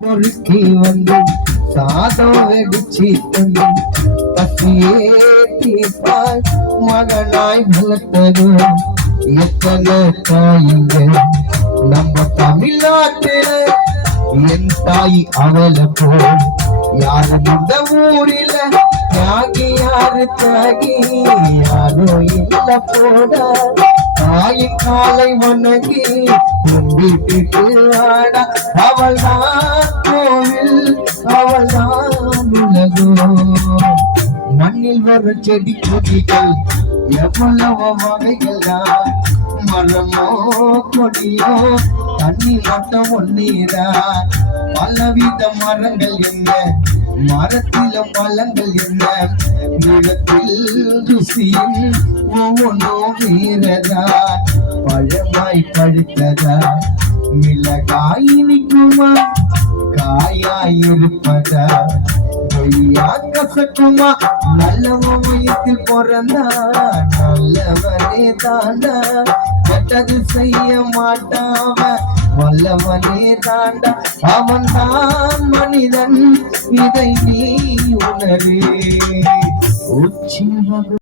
பொறுக்கி வந்து சாதம் வெடிச்சு தந்து பசியே தீர்ப்பாய் மகனாய் வளர்த்தது எத்தனை தாயிங்க நம்ம தமிழ்நாட்டில என் தாய் அவளை போல் யாரும் இந்த ஊரில தியாகி யாரு தியாகி யாரோ இல்ல போட தாயின் காலை வணங்கி கும்பிட்டு ஆட அவள் தான் கோவில் அவள் தான் உலகோ மண்ணில் வர செடி கொடிகள் எவ்வளவு வகைகளா மரமோ கொடியோ தண்ணி மட்டும் ஒன்னீரா பலவித மரங்கள் என்ன மரத்தில பழங்கள் என்ன நிலத்தில் ருசியும் ஒவ்வொன்றும் வீரதா பழமாய் பழுத்ததா மிளகாய் இனிக்குமா காயாய் இருப்பதா பொய்யா கசக்குமா நல்லவன் வயத்தில் பிறந்தா நல்லவனே தாண்டா கெட்டது செய்ய மாட்டாவ வல்லவனே தாண்டா அவன் தான் மனிதன் இதை நீ உணரே உச்சி